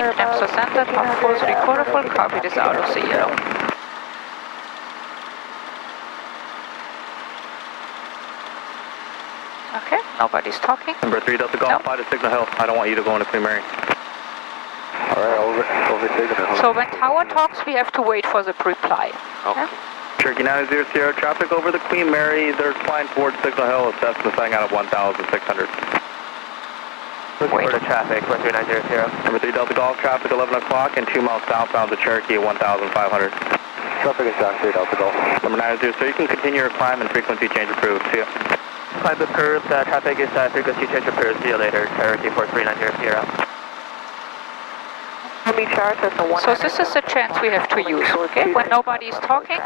Flames are centered, half full, 3/4 full, copy this out of the yellow. Okay, nobody's talking. Number 3 Delta Golf, fly to Signal Hill. I don't want you to go into Queen Mary. Alright, over Signal Hill. So when tower talks, we have to wait for the reply. Okay. Cherokee 900 Sierra, traffic over the Queen Mary. They're flying towards Signal Hill. Assessment setting out of 1,600. Looking for the traffic, 13900 Sierra. Number 3 Delta Golf, traffic 11 o'clock and 2 miles southbound to Cherokee at 1,500. Traffic is down 3 Delta Golf. Number 900, so you can continue your climb and frequency change approved. See ya. Climb approved, traffic is frequency change approved. See you later, Cherokee 4390 Sierra. So this is the chance we have to use, okay? When nobody is talking,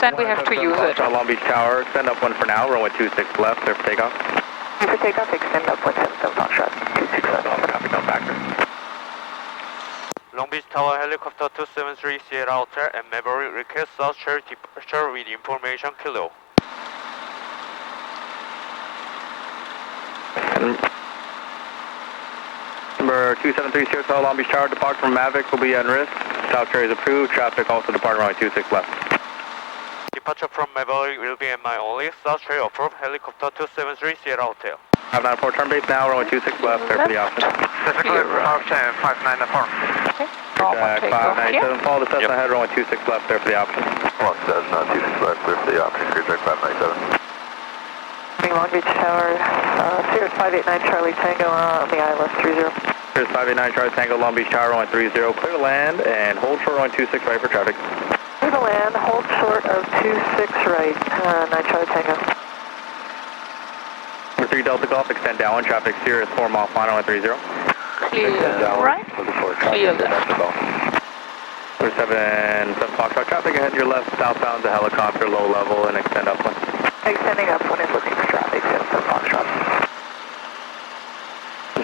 then we have to use it. Long Beach Tower, extend up 1 for now, runway 26 left, clear for takeoff. For takeoff, extend up 177 Foxtrot, 26 left. Traffic no factor. Long Beach Tower Helicopter 273 Sierra Hotel and Maverick request South Cherry departure with information kilo. Number 273 Sierra Long Beach Tower, depart from Maverick will be en risk. South Cherry is approved, traffic also depart runway 26 left. Departure from Maverick will be MI only. South Cherry approved helicopter 273 Sierra Hotel. 594 turn base now, runway 26 left, clear for the option. Clear, 594. Okay, normal takeoff here. 597, follow the Cessna ahead, runway 26 left, clear for the option. Cessna 26 left, clear for the option, clear track 597. Long Beach Tower, Cirrus 589 Charlie Tango on the ILS 30. Cirrus 589 Charlie Tango, Long Beach Tower, runway 30, clear to land and hold short runway 26 right for traffic. Clear to land, hold short of 26 right, 9 Charlie Tango. Number 3 Delta Golf, extend downwind, traffic Cirrus 4 mile final runway 30. Clear right, clear left. Number 7 Foxtrot, traffic ahead to your left, southbound to helicopter, low level, and extend upwind. Extending upwind is looking for traffic, 77 Foxtrot.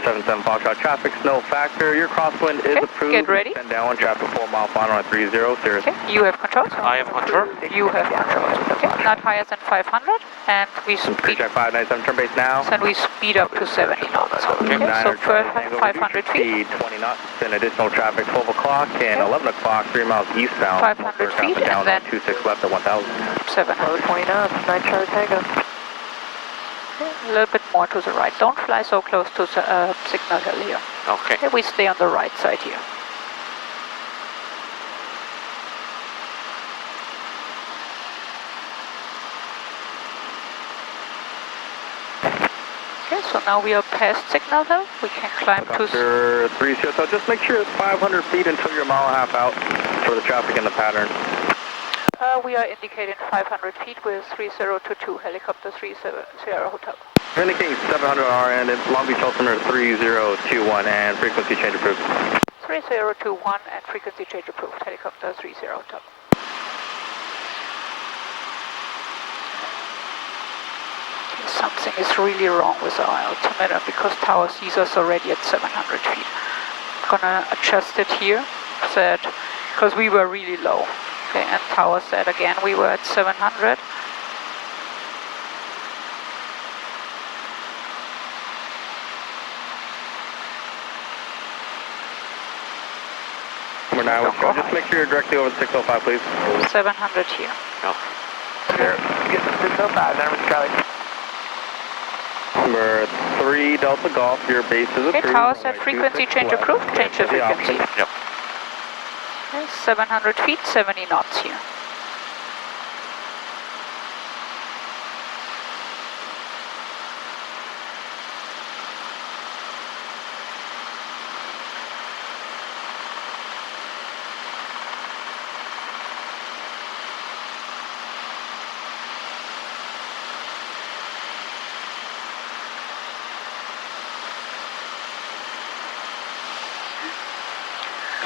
77 Foxtrot, traffic, snow factor, your crosswind is approved. Get ready. Extend downwind, traffic 4 mile final runway 30, Cirrus. Okay, you have control? I have control. You have control. Okay, not higher than 500, and we speed. Check 597, turn base now. Then we speed up to 70 knots. Okay, so first 500 feet. 20 knots, then additional traffic 12 o'clock and 11 o'clock, 3 miles eastbound. 500 feet, and then 26 left at 1,000. 700. 20 knots, 9 Charlie Tango. A little bit more to the right. Don't fly so close to the Signal Hill here. Okay. Okay, we stay on the right side here. Okay, so now we are past Signal Hill. We can climb to... Doctor 3 so just make sure it's 500 feet until you're a mile and a half out for the traffic and the pattern. We are indicating 500 feet with 3022, helicopter 30 Sierra Hotel. We're indicating 700 on our end, it's Long Beach altimeter 3021 and frequency change approved. 3021 and frequency change approved, helicopter 30 Hotel. Something is really wrong with our altimeter because tower sees us already at 700 feet. I'm gonna adjust it here, said, because we were really low. Okay, and tower said again we were at 700. Number 9, let's go. Just make sure you're directly over the 605, please. 700 here. No. Here, get the 605, then with Charlie. Number 3 Delta Golf, your base is approved. Okay, tower said frequency change approved, change the frequency. Yep. Okay, 700 feet, 70 knots here.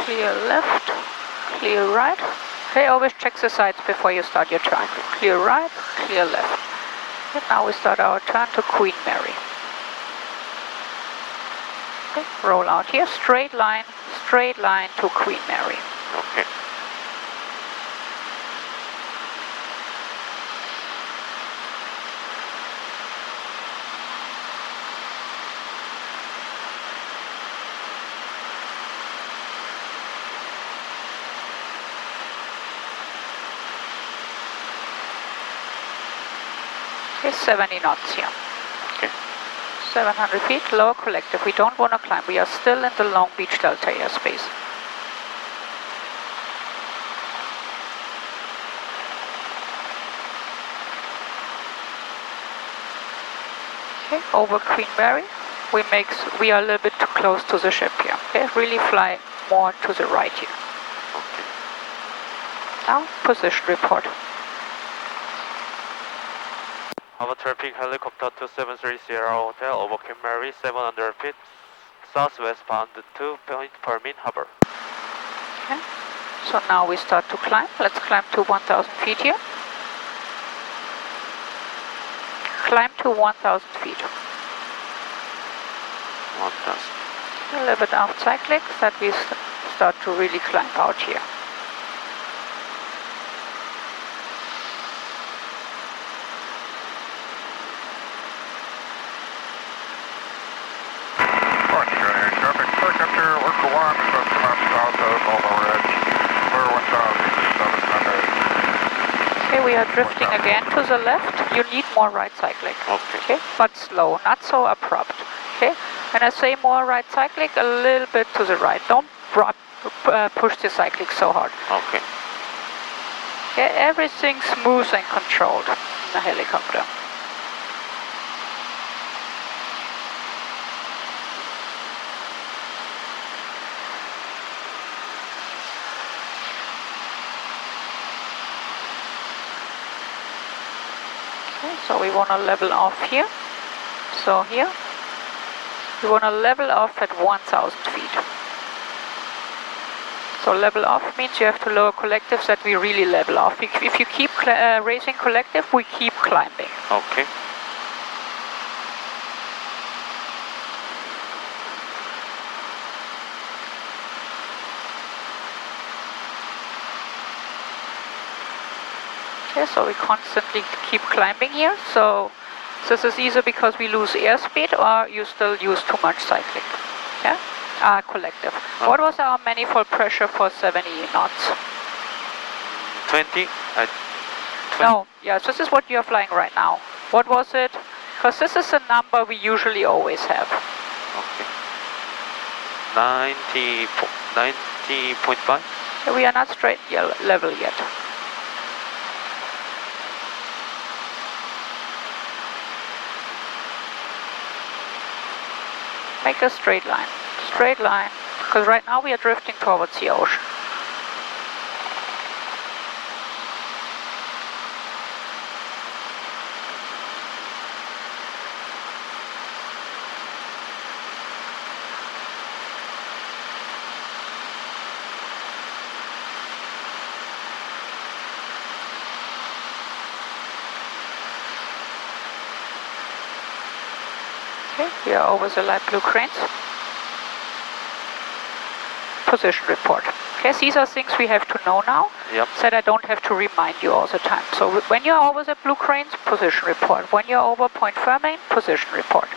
Clear left, clear right. Okay, always check the sides before you start your turn. Clear right, clear left. And now we start our turn to Queen Mary. Okay, roll out here, straight line to Queen Mary. Okay. Okay, 70 knots here. Okay. 700 feet, lower collective. We don't want to climb. We are still in the Long Beach Delta airspace. Okay, over Queen Mary. We are a little bit too close to the ship here. Okay, really fly more to the right here. Okay. Now, position report. Harbor traffic helicopter 273 Sierra Hotel over Queen Mary 700 feet southwest bound 2 point per min harbor. Okay. So now we start to climb. Let's climb to 1,000 feet here. Climb to 1,000 feet. 1000. A little bit out cyclic, that we start to really climb out here. Traffic helicopter, work for 1, request to land south of Volvo Ridge, for 1,700. Okay, we are drifting again to the left. You need more right cyclic. Okay. But slow, not so abrupt. Okay, when I say more right cyclic, a little bit to the right. Don't push the cyclic so hard. Okay. Okay, everything smooth and controlled in the helicopter. Okay, so we want to level off here. So here, we want to level off at 1,000 feet. So level off means you have to lower collectives that we really level off. If you keep raising collective, we keep climbing. Okay. Okay, so we constantly keep climbing here. So this is either because we lose airspeed or you still use too much cyclic. Yeah? Collective. What was our manifold pressure for 70 knots? 20? No, yeah, this is what you're flying right now. What was it? Because this is a number we usually always have. Okay. 90.5? Okay, we are not straight level yet. Make a straight line. Straight line. Because right now we are drifting towards the ocean. Okay, we are over the light blue cranes. Position report. Okay, these are things we have to know now. Yep. That I don't have to remind you all the time. So when you're over the blue cranes, position report. When you're over Point Fermain, position report.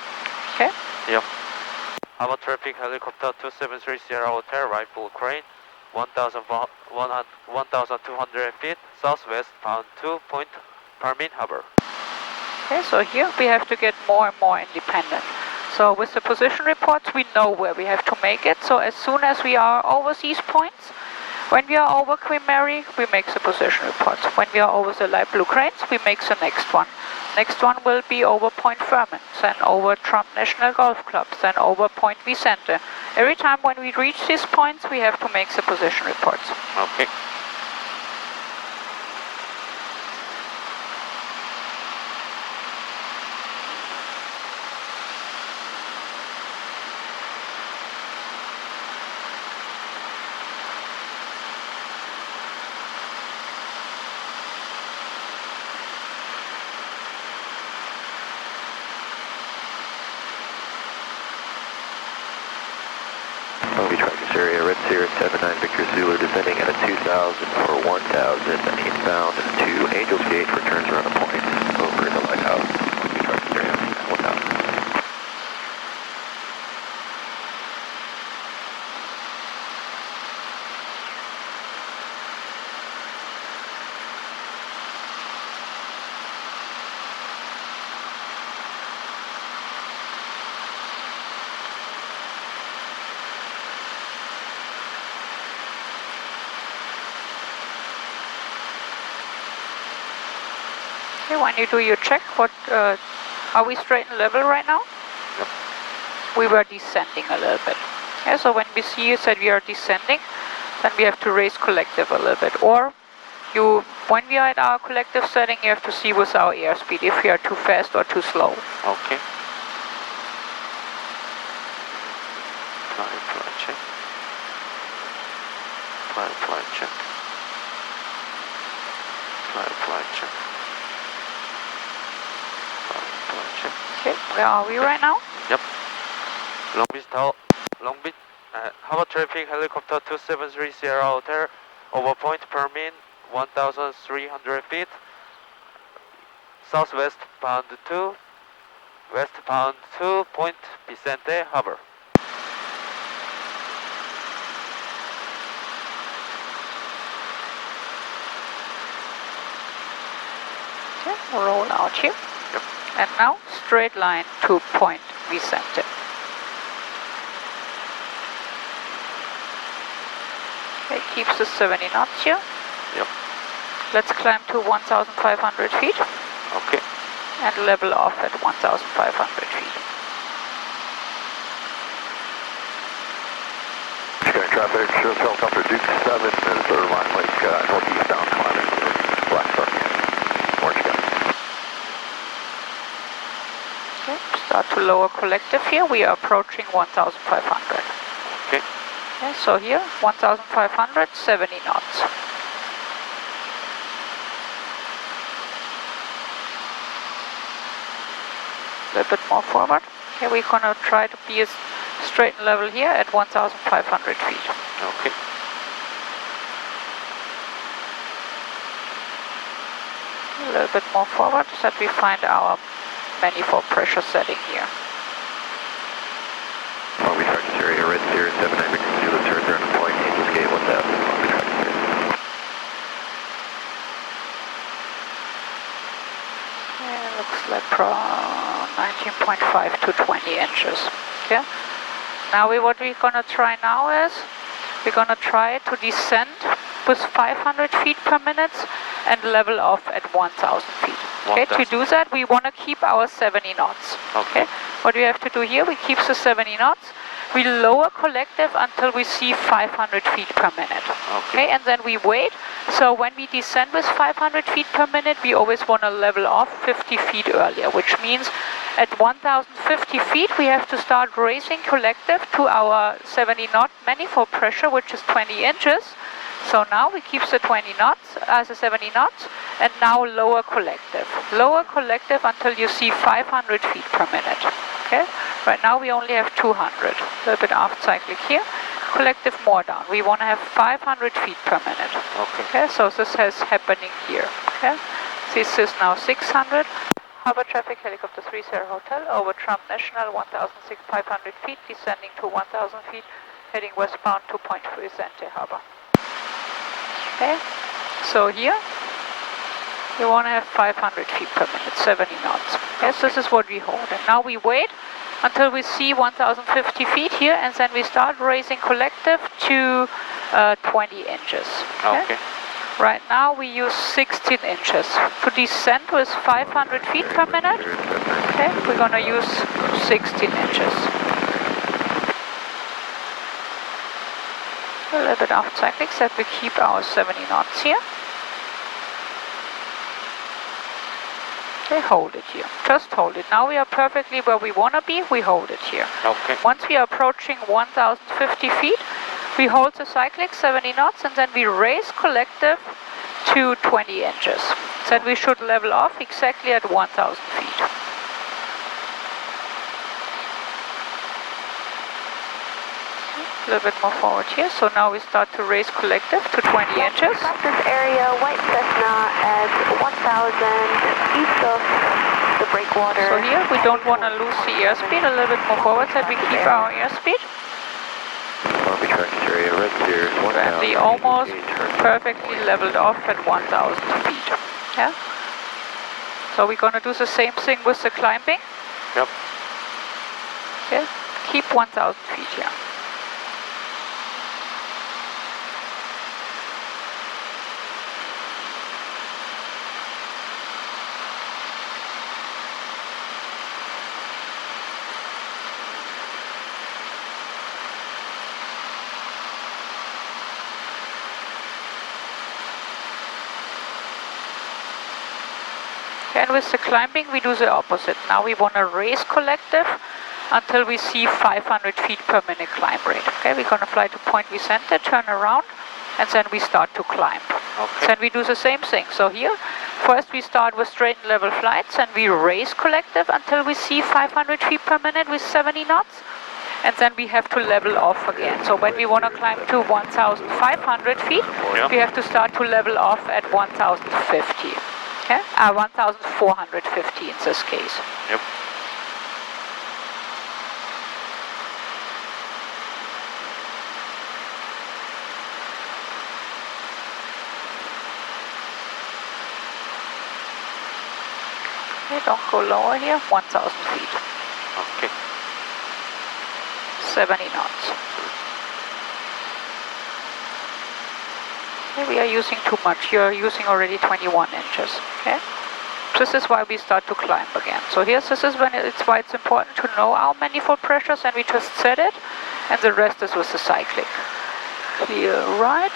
Okay? Yep. Harbor traffic helicopter 273 Sierra Hotel, right blue crane, 1,200 feet southwest bound 2 point per min harbor. Okay, so here we have to get more and more independent. So with the position reports, we know where we have to make it. So as soon as we are over these points, when we are over Queen Mary, we make the position reports. When we are over the light blue cranes, we make the next one. Next one will be over Point Fermain, then over Trump National Golf Club, then over Point Vicente. Every time when we reach these points, we have to make the position reports. Okay. Long Beach Practice Area, Red Sierra 79 Victor Zulu descending at a 2,000 for 1,000 inbound to Angels Gate for turns around the point over the lighthouse. Long Beach Practice Area, 1,000. Okay, when you do your check, what are we straight and level right now? Yep. We were descending a little bit. Yeah, so when we see you said we are descending, then we have to raise collective a little bit. Or when we are at our collective setting, you have to see with our airspeed if we are too fast or too slow. Okay. Flight check. Flight check. Flight check. Flight check. Okay, where are we right now? Yep. Long Beach Tower. Long Beach. Harbor traffic helicopter 273 Sierra Hotel. Over point per min 1,300 feet. Southwest bound 2. Westbound 2. Point Vicente Harbor. Okay, roll out here. Yep. And now straight line to Point Vicente. Okay, keeps the 70 knots here. Yep. Let's climb to 1,500 feet Okay. and level off at 1,500 feet. Sky traffic shows helicopter Duke 7 is Irvine Lake, northeastbound climbing for Black Star. Orange Sky. Okay, start to lower collective here. We are approaching 1,500. Okay. Okay, so here, 1,500, 70 knots. A little bit more forward. Okay, we're gonna try to be as straight and level here at 1,500 feet. Okay. A little bit more forward so that we find our manifold pressure setting here. Long Beach practice area, red Sierra 79 Victor Zulu, turns around to point, Angels Gate 1000, Long Beach practice area. Yeah, looks like 19.5 to 20 inches. Okay. Now what we're gonna try now is we're gonna try to descend with 500 feet per minute and level off at 1,000 feet. Okay, to do that we want to keep our 70 knots. Okay. What we have to do here, we keep the 70 knots. We lower collective until we see 500 feet per minute. Okay, and then we wait. So when we descend with 500 feet per minute, we always want to level off 50 feet earlier, which means at 1,050 feet, we have to start raising collective to our 70 knot manifold pressure, which is 20 inches. So now we keep the 20 knots as the 70 knots, and now lower collective. Lower collective until you see 500 feet per minute. Okay. Right now we only have 200. A little bit aft cyclic here. Collective more down. We want to have 500 feet per minute. Okay. So this is happening here. Okay. This is now 600. Harbor traffic helicopter 30 Hotel over Trump National 1,500 feet, descending to 1,000 feet, heading westbound to Point Vicente Harbor. Okay, so here we want to have 500 feet per minute, 70 knots. Yes, this is what we hold. And now we wait until we see 1,050 feet here, and then we start raising collective to 20 inches. Okay. Right now we use 16 inches. To descend with 500 feet per minute, okay, we're going to use 16 inches. A little bit off cyclic so that we keep our 70 knots here. Okay, hold it here. Just hold it. Now we are perfectly where we want to be. We hold it here. Okay. Once we are approaching 1,050 feet, we hold the cyclic 70 knots and then we raise collective to 20 inches. Then we should level off exactly at 1,000 feet. A little bit more forward here. So now we start to raise collective to 20 inches. Practice area, White Cessna at 1,000 east of the breakwater. So here we don't want to lose the airspeed. A little bit more forward so that we keep our airspeed. Long Beach practice area, red Sierra 1000. And we almost perfectly leveled off at 1,000 feet. Yeah. So we're going to do the same thing with the climbing. Yep. Okay. Keep 1,000 feet here. And with the climbing, we do the opposite. Now we want to raise collective until we see 500 feet per minute climb rate. Okay, we're going to fly to point Vicente, turn around, and then we start to climb. Okay. Then we do the same thing. So here, first we start with straight and level flights, and we raise collective until we see 500 feet per minute with 70 knots. And then we have to level off again. So when we want to climb to 1,500 feet, we have to start to level off at 1,050. Okay? 1,450 in this case. Yep. Okay, don't go lower here, 1,000 feet. Okay. 70 knots. Okay, we are using too much. You're using already 21 inches. Okay. This is why we start to climb again. So here, this is when it's why it's important to know our manifold pressures, and we just set it, and the rest is with the cycling. Clear right,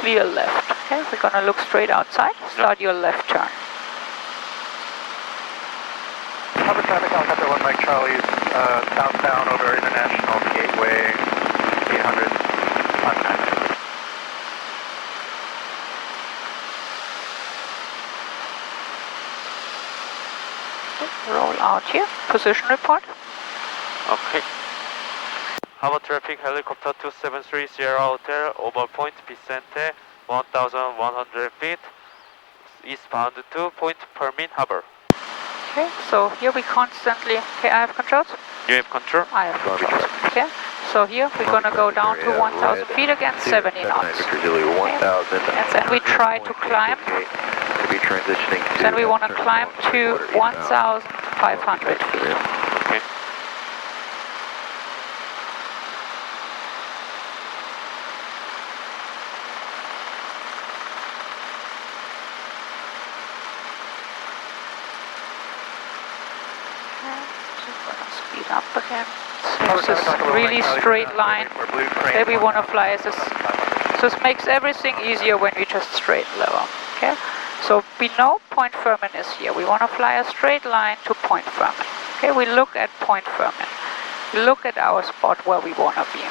clear left. Okay, we're gonna look straight outside. Start your left turn. Cover traffic, helicopter 1 Mike Charlie's southbound over International Gateway 800 on 9. Roll out here. Position report. Okay. Harbor traffic helicopter 273 Sierra Hotel over point Vicente 1,100 feet eastbound to point Permin Harbor. Okay, so here we constantly, okay, I have controls? You have control? I have controls. Okay, so here we're going to go down to 1,000 feet again, 70 knots. Okay. And then we try to climb. Then we want to climb to 1,500 feet. Okay. Speed up again. So this is really straight line. There we want to fly as this. This makes everything easier when we just straight level. Okay. So we know Point Fermin is here. We want to fly a straight line to Point Fermin. Okay. We look at Point Fermin. We look at our spot where we want to be.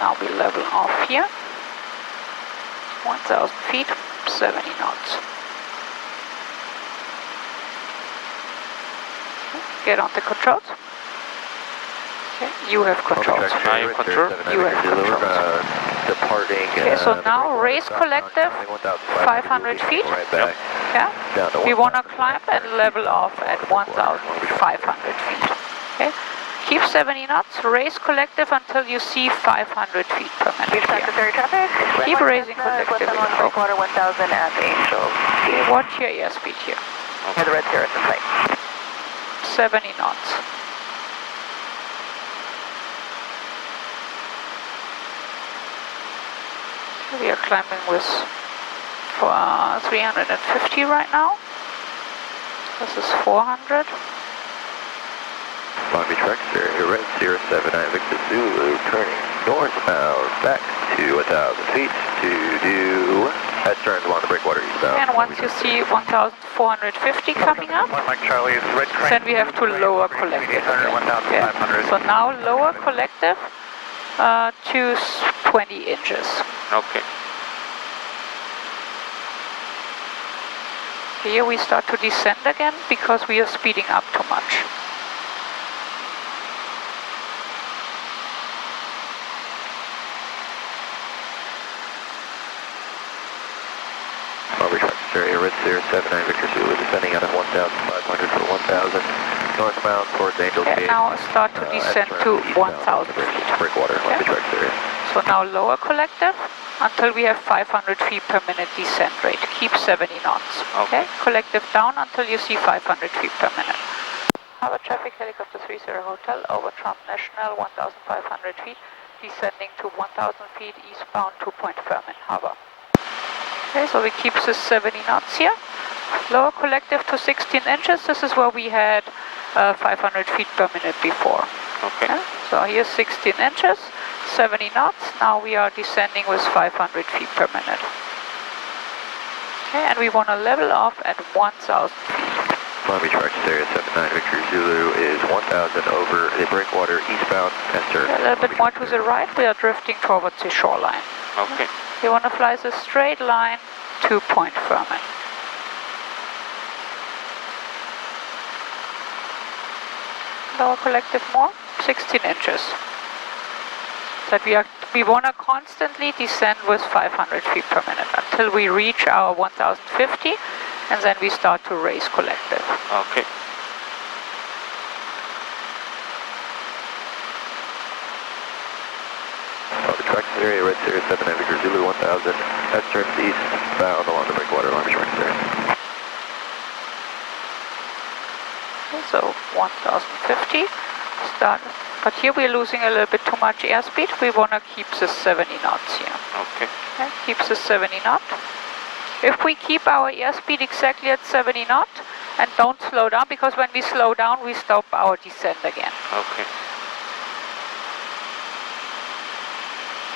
Now we level off here, 1,000 feet, 70 knots. Okay. Get on the controls. Okay. You have controls. I have control. You have controls. Departing. Okay, so now raise collective 500 feet. Yep. Yeah. We want to climb and level off at 1,500 feet. Okay. Keep 70 knots, raise collective until you see 500 feet per minute here. Traffic. Keep raising collective. 1,000 at Angel. Okay, watch your airspeed here. Near the red cirrus in sight. 70 knots. We are climbing with 350 right now. This is 400. Long Beach Rex, red 079 Victor Zulu, turning northbound back to 1,000 feet to do head turns along the breakwater eastbound. And once you see 1,450 coming up, then we have to lower collective. Okay. So now lower collective to 20 inches. Okay. Here we start to descend again because we are speeding up too much. Long Beach Rex, area red 079 Victor Zulu, descending out of 1,500 for 1,000 northbound towards Angel Gate. Now start to descend to 1,000 feet. Breakwater, Long Beach Rex area. So now lower collective until we have 500 feet per minute descent rate. Keep 70 knots. Okay. Collective down until you see 500 feet per minute. Harbor traffic helicopter 30 Hotel over Trump National 1,500 feet, descending to 1,000 feet eastbound to Point Fermin Harbor. Okay, so we keep this 70 knots here. Lower collective to 16 inches. This is where we had 500 feet per minute before. Okay. Okay? So here's 16 inches, 70 knots. Now we are descending with 500 feet per minute. Okay, and we want to level off at 1,000 feet. Long Beach Arch Area 79 Victor Zulu is 1,000 over the breakwater eastbound, enter. A little bit more to the right, we are drifting towards the shoreline. Okay. You want to fly the straight line to Point Fermin. Lower collective more, 16 inches. That we want to constantly descend with 500 feet per minute until we reach our 1050, and then we start to raise collective. Okay. Tracks area, Red Sirius 79 Victor Zulu 1,000, S turns eastbound along the breakwater, Long Beach Arch area. Okay, so 1050, start. But here we're losing a little bit too much airspeed. We want to keep the 70 knots here. Okay. Okay, keep the 70 knot. If we keep our airspeed exactly at 70 knot and don't slow down, because when we slow down, we stop our descent again. Okay.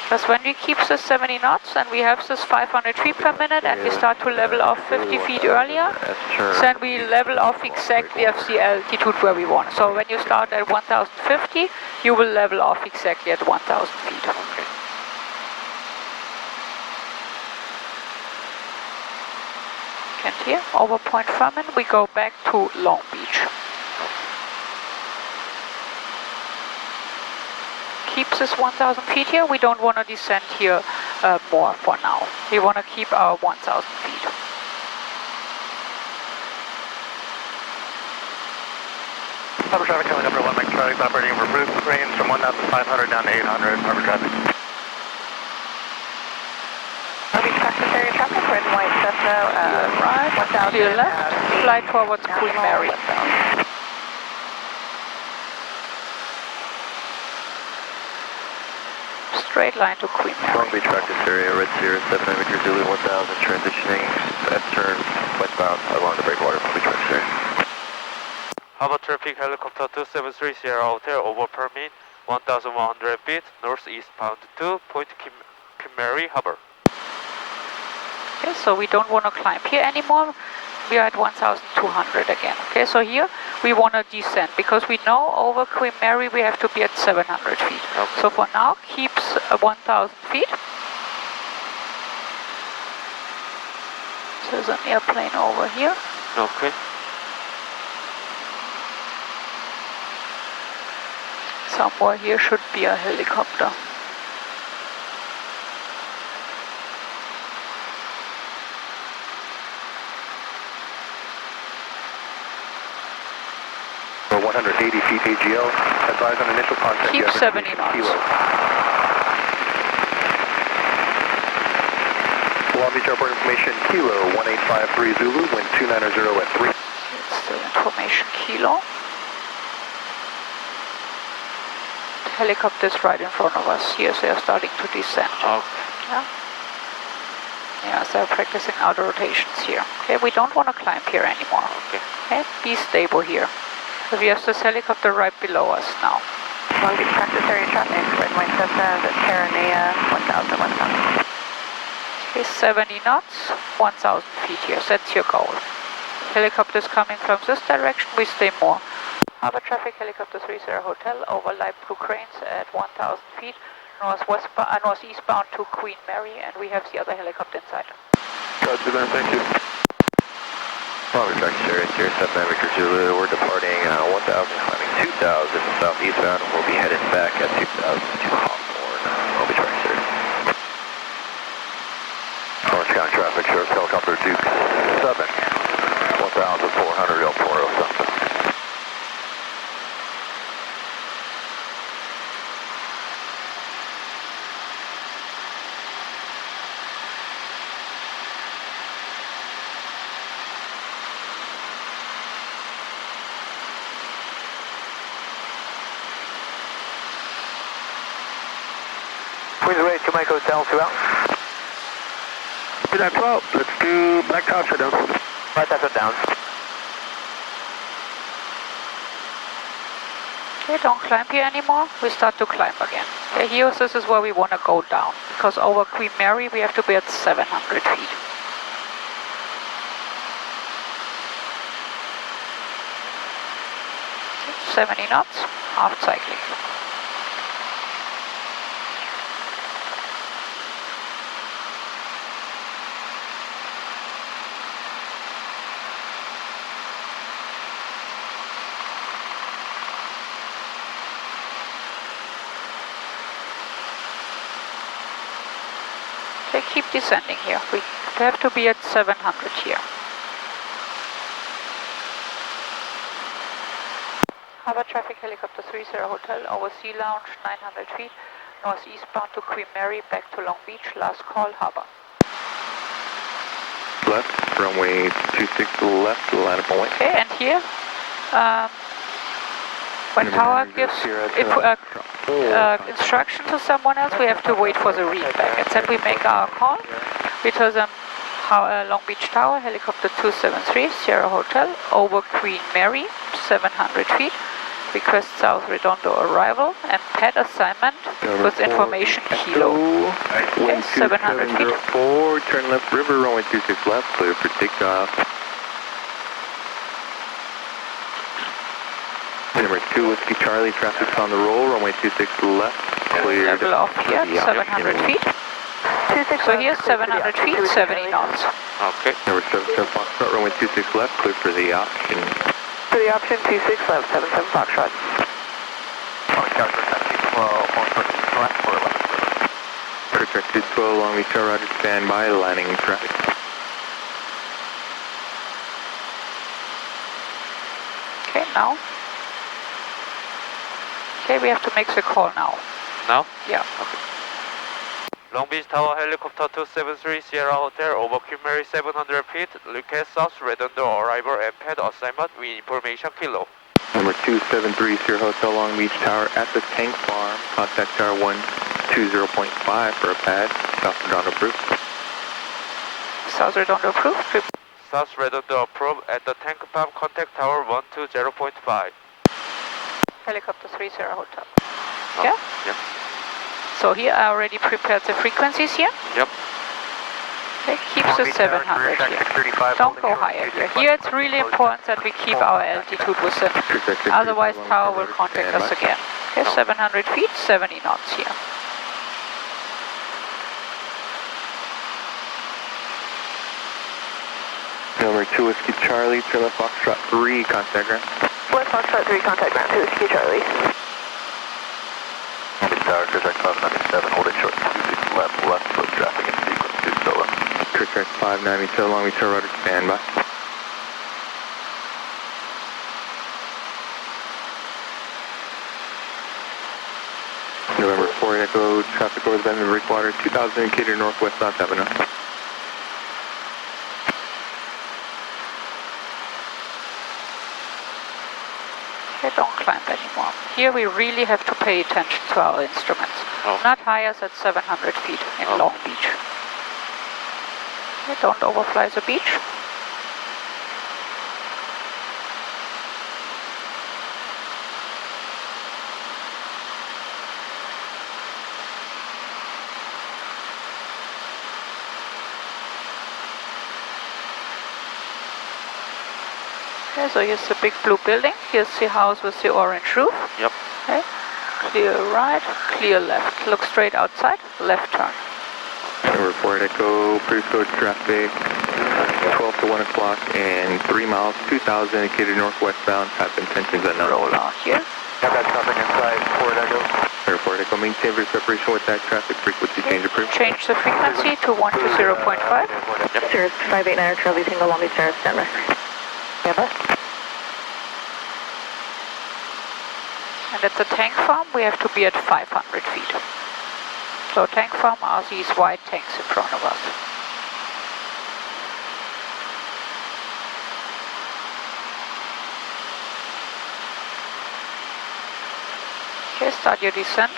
Because when we keep the 70 knots and we have this 500 feet per minute and we start to level off 50 feet earlier, then we level off exactly at the altitude where we want. So when you start at 1050, you will level off exactly at 1000 feet. Okay. And here, over Point Fermin, we go back to Long Beach. Keep this 1000 feet here. We don't want to descend here more for now. We want to keep our 1000 feet. Harbor traffic coming up at 1 Mike Charlie, operating over route range from 1,500 down to 800, harbor traffic. Long Beach Texas area traffic, red and white Cessna, Right, 1000. to your left, fly towards Queen Mary. Straight line to Queen Mary. Long Beach practice area, Red Sirius 79 Victor Zulu 1000, transitioning S turn westbound along the breakwater, Long Beach practice area. Harbor traffic helicopter 273 Sierra Hotel over Permin, 1,100 feet, northeastbound to Point Queen Mary Harbor. Okay, so we don't want to climb here anymore. We are at 1,200 again. Okay, so here we want to descend because we know over Queen Mary we have to be at 700 feet. Okay. So for now, keeps 1,000 feet. So there's an airplane over here. Okay. Somewhere here should be a helicopter. For 180 feet AGL, advise on initial contact. Keep 70 knots. Kilo. Long Beach Airport information, Kilo 1853 Zulu, wind 290 at 3. It's still information Kilo. The helicopter is right in front of us. Here they are starting to descend. Okay. Yeah. Yeah, so they're practicing outer rotations here. Okay, we don't want to climb here anymore. Okay. Okay, be stable here. So we have this helicopter right below us now. Long Beach practice area traffic, red and white Cessna, the Terranea, 1,000, 1,000. Okay, 70 knots, 1,000 feet here. That's your goal. Helicopters coming from this direction, we stay more. Harbor traffic, helicopter 30 Hotel, over light blue cranes at 1,000 feet, northeastbound to Queen Mary, and we have the other helicopter inside. Roger, thank you. Long Beach practice area, Sirius 79 Victor Zulu, we're departing 1,000, climbing 2,000 southeastbound, and we'll be headed back at 2,000 to Hawthorne, Long Beach practice area. Orange County traffic, shows helicopter Duke 7, 1,400 L407. Queen's Way, Jamaica Hotel, 2 out. 12, let's do black top shutdown. Right, that's it down. Okay, don't climb here anymore. We start to climb again. Okay, here this is where we want to go down, because over Queen Mary we have to be at 700 feet. Okay, 70 knots, half cycling. Okay, keep descending here. We have to be at 700 here. Harbor traffic helicopter 30 Hotel over Sea Lounge 900 feet, northeastbound to Queen Mary, back to Long Beach, last call, harbor. Left, runway 26 left, line up on way. Okay, and here, when tower gives instruction to someone else, we have to wait for the read back. And then we make our call. We tell them Long Beach Tower, helicopter 273, Sierra Hotel, over Queen Mary, 700 feet. Request South Redondo arrival and pad assignment with information kilo. Okay, 700 feet. 4, turn left river, runway 26 left, clear for takeoff. Number 2 Whiskey Charlie, traffic's on the roll, runway 26 left, clear. Level off here, 700 feet. So here's 700 feet, 70 knots. Okay. Number 77 Foxtrot, runway 26 left, clear for the option. For the option 26 left, 77 Foxtrot. Clear track 212, Long Beach Tower, roger, stand by, landing traffic. Okay, now. Okay, we have to make the call now. Now? Yeah. Okay. Long Beach Tower helicopter 273 Sierra Hotel over Queen Mary 700 feet. Request South Redondo arrival and pad assignment with information kilo. Number 273 Sierra Hotel Long Beach Tower at the tank farm. Contact tower 120.5 for a pad. South Redondo approved. South Redondo approved. South Redondo approved at the tank farm. Contact tower 120.5. Helicopter 30 Hotel. Oh, Yeah? Yep. So here I already prepared the frequencies here. Yep. Okay, keep the 700 here. Don't go higher here. Here it's really important that we keep our altitude within. Otherwise tower will contact us again. Okay, 700 feet, 70 knots here. Number 2 Whiskey Charlie, turn left Foxtrot 3, contact ground. West Foxtrot 3, contact ground 2 Whiskey Charlie. Tower, track 597, hold it short, 26 left, foot traffic in sequence, 2 solo. Track 597, Long Beach Tower, roger, stand by. November 4 Echo, traffic over the bend of the Breakwater, 2000 indicator northwest South Avenue. Okay, don't climb anymore. Here we really have to pay attention to our instruments. Oh. Not higher than 700 feet in Long Beach. Okay, don't overfly the beach. Okay, so here's the big blue building. Here's the house with the orange roof. Yep. Okay. Clear right, clear left. Look straight outside, left turn. Number 4 Echo, pre-code traffic, 12 to 1 o'clock and 3 miles, 2000 indicated northwest bound, type intentions unknown. Roll out here. Got that traffic inside 4 Echo. Number 4 Echo, maintain for separation with that traffic, frequency change approved. Change the frequency to 120.5. Yep. Sure, 589 Charlie Tango Long Beach Tower, stand by. Stand by. And at the tank farm, we have to be at 500 feet. So tank farm are these white tanks in front of us. Okay, start your descent.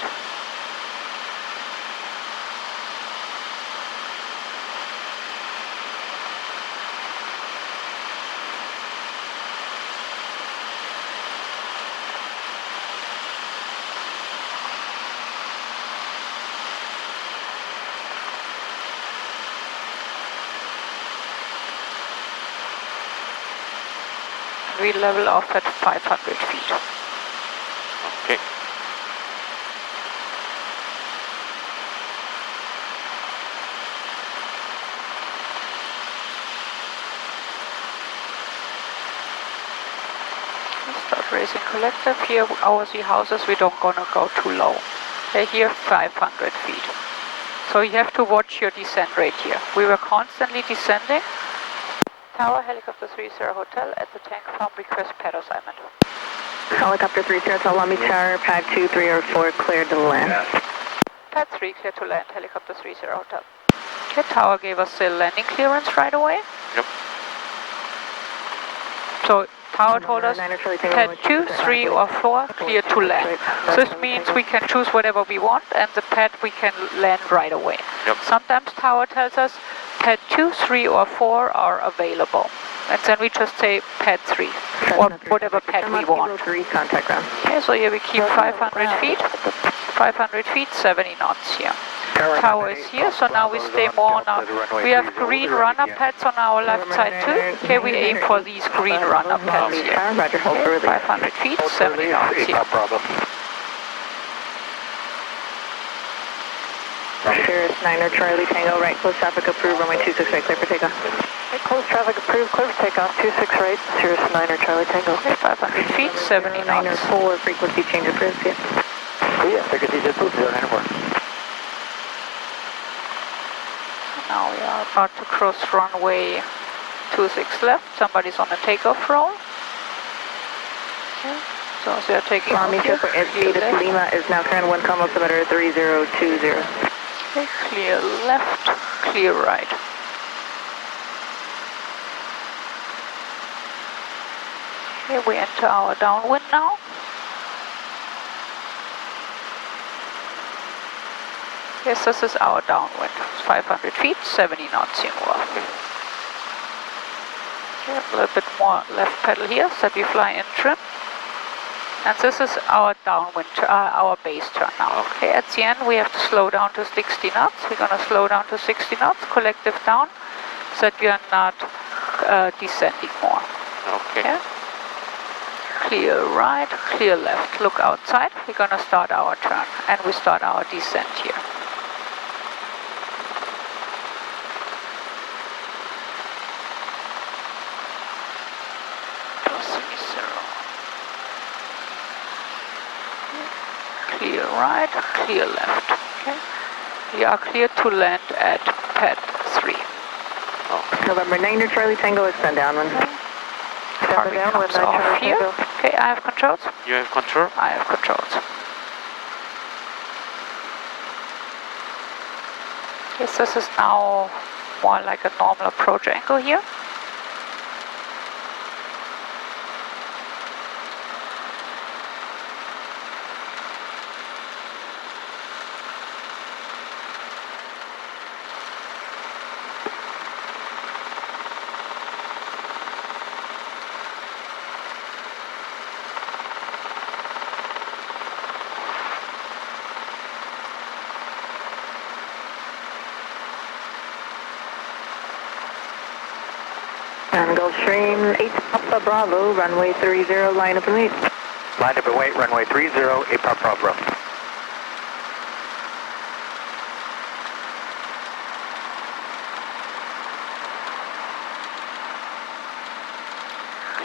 We level off at 500 feet. Okay. Start raising collective. Here, our sea houses, we don't gonna go too low. Okay, here 500 feet. So you have to watch your descent rate here. We were constantly descending. Tower, helicopter 30 hotel at the tank farm, request pad assignment. Helicopter 30 Hotel, Long Beach Tower, pad 2, 3, or 4, cleared to land. Pad 3, clear to land, helicopter 30 hotel. Okay, tower gave us the landing clearance right away. Yep. So tower told us pad 2, 3, or 4, clear to land. So this means we can choose whatever we want, and the pad we can land right away. Yep. Sometimes tower tells us pad 2, 3, or 4 are available. And then we just say pad 3, or whatever pad we want. Contact ground. Okay, so here we keep 500 feet, 500 feet, 70 knots here. Tower is here, so now we stay more on our, we have green runner pads on our left side too. Okay, we aim for these green runner pads here. Okay, 500 feet, 70 knots here. Cirrus 9 Charlie Tango, right, close traffic approved, runway 26 right, clear for takeoff. Close traffic approved, clear for takeoff, 26 right, Cirrus 9 Charlie Tango. Okay, 500 feet, 70 knots. 4, frequency change approved, yeah. Oh yeah, frequency just approved, 094. Now we are about to cross runway 26 left. Somebody's on a takeoff roll. Okay. So they are taking off here. for Escadas Lima is now current 1 comma altimeter 3020. Okay, clear left, clear right. Okay, we enter our downwind now. Yes, this is our downwind. It's 500 feet, 70 knots in roughly. Okay, a little bit more left pedal here, so we fly in trim. And this is our downwind, our base turn now. Okay, at the end we have to slow down to 60 knots. We're going to slow down to 60 knots, collective down, so that we are not descending more. Okay. Okay. Clear right, clear left. Look outside. We're going to start our turn, and we start our descent here. Clear right, clear left. Okay. We are clear to land at pad 3. November 9 Charlie Tango, extend downwind. Parking comes off here. Okay, I have controls. You have control? I have controls. Yes, this is now more like a normal approach angle here. And Gulfstream 8 Papa Bravo, runway 30, line up and wait. Line up and wait, runway 30, 8 Papa Bravo.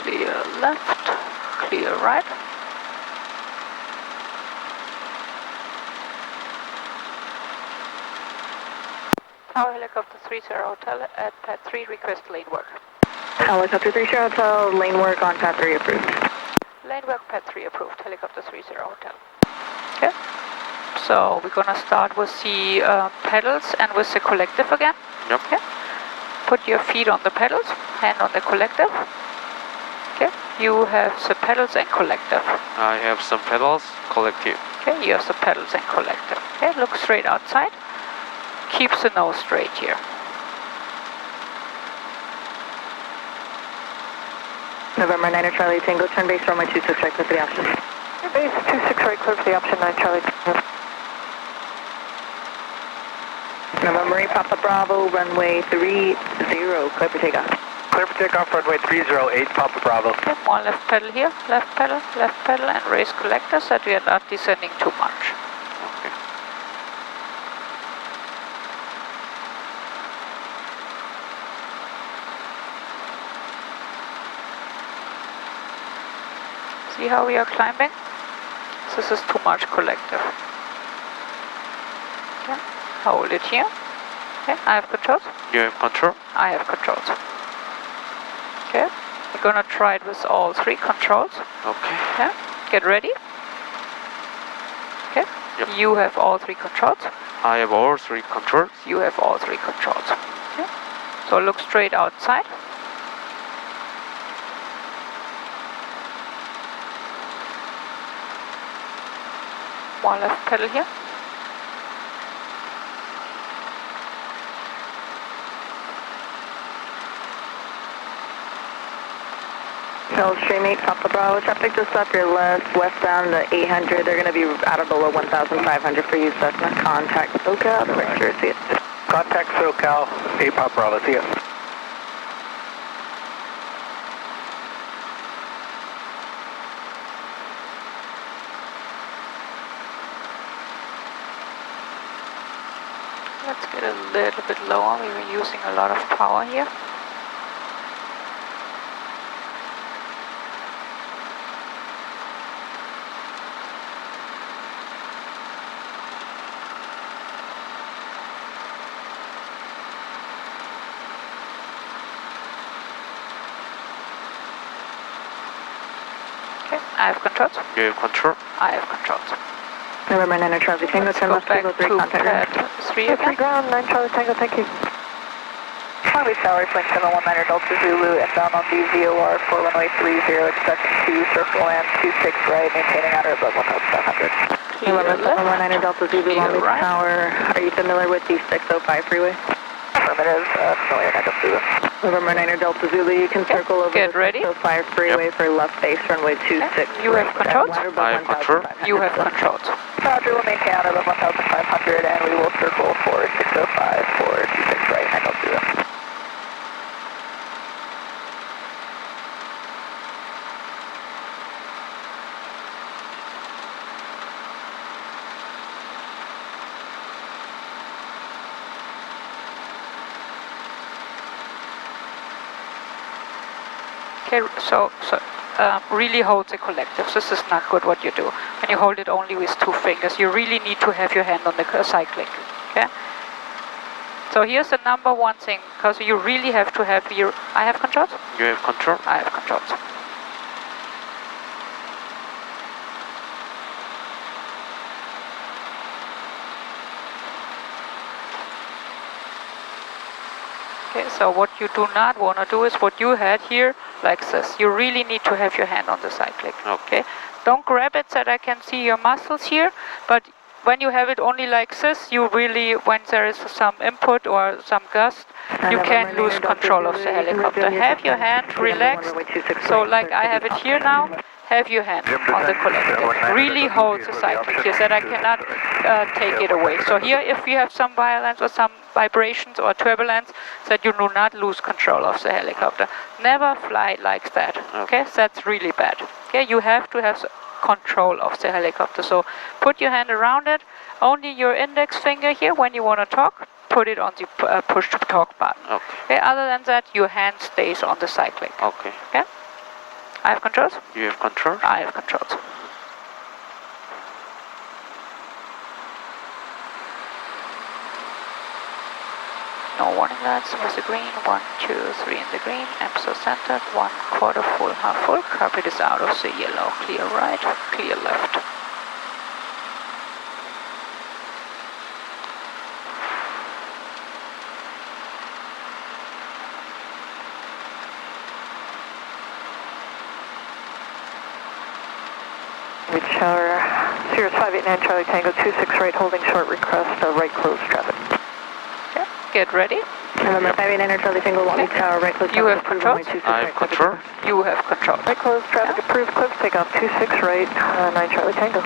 Clear left, clear right. Tower helicopter 30 hotel at pad 3, request lane work. Helicopter 3 Hotel, lane work on pad 3 approved. Lane work pad 3 approved, helicopter 30 hotel. Okay, so we're gonna start with the pedals and with the collective again. Yep. Okay. Put your feet on the pedals, hand on the collective. Okay, you have the pedals and collective. I have some pedals, collective. Okay, you have the pedals and collective. Okay, look straight outside. Keep the nose straight here. November 9 Charlie Tango, turn base runway 26 right, clear for the option. Turn base 26 right, clear for the option 9 Charlie Tango. November 8 Papa Bravo, runway 30, clear for takeoff. clear for takeoff, runway 308, Papa Bravo. Okay, more left pedal here, left pedal, and raise collector so that we are not descending too much. Okay. See how we are climbing? This is too much collective. Okay, hold it here. Okay, I have controls. You have control? I have controls. Okay, we're gonna try it with all three controls. Okay. Okay, get ready. Okay, Yep. you have all three controls. I have all three controls. You have all three controls. Okay, so look straight outside. One left pedal here. Stream 8, Papa Bravo, traffic just off your left, westbound to 800. They're going to be out of below 1,500 for you, Cessna. Contact SoCal to make sure see it. Contact SoCal, 8 Papa Bravo, see ya. Let's get a little bit lower. We were using a lot of power here. Okay, I have controls. You have control? I have controls. November 9 Charlie Tango, Let's turn go left back to to 3, contact pad ground. 3 again. Ground, 9 Charlie Tango, thank you. Charlie Tower, Twin 719 Delta Zulu, inbound on VZOR for runway 30, expecting 2, circle and 26 right, maintaining outer above 1,500. November 719 Delta Zulu, Long Beach right. Tower, are you familiar with the 605 freeway? Affirmative, familiar, 9 Delta Zulu. November 9 Delta Zulu, you can circle over Get the ready. 605 freeway for left base, runway 26. You have controls? I have control. You have controls. Roger, we'll maintain out of 1,500 and we will circle for 605 for 26 right, 9 Delta Zulu. Okay, so really hold the collectives. This is not good what you do. When you hold it only with 2 fingers, you really need to have your hand on the cycling. Okay. So here's the number one thing, because you really have to have your. I have controls. You have control? I have controls. Okay, so what you do not want to do is what you had here, like this. You really need to have your hand on the cyclic. Okay? Don't grab it so that I can see your muscles here, but when you have it only like this, you really, when there is some input or some gust, you can lose control of the helicopter. Have your hand relaxed, so like I have it here now, have your hand on the collector. Really hold the cyclic here, so that I cannot take it away. So here, if you have some violence or some vibrations or turbulence, that you do not lose control of the helicopter. Never fly like that, okay? That's really bad. Okay, you have to have control of the helicopter. So put your hand around it, only your index finger here when you want to talk, put it on the push to talk button. Okay, other than that, your hand stays on the cyclic. Okay. Okay? I have controls? You have control? I have controls. No warning lights with the green, 1, 2, 3 in the green, EMSO centered, 1/4 full, half full, carpet is out of the yellow, clear right, clear left. Tower, Sirius 589 Charlie Tango, 26 right, holding short request, right close traffic. Okay, get ready. November 589 Charlie Tango, Long Beach Tower, right close. You have controls? I have control. You have control. Right close, traffic approved, close, take off 26 right, 9 Charlie Tango.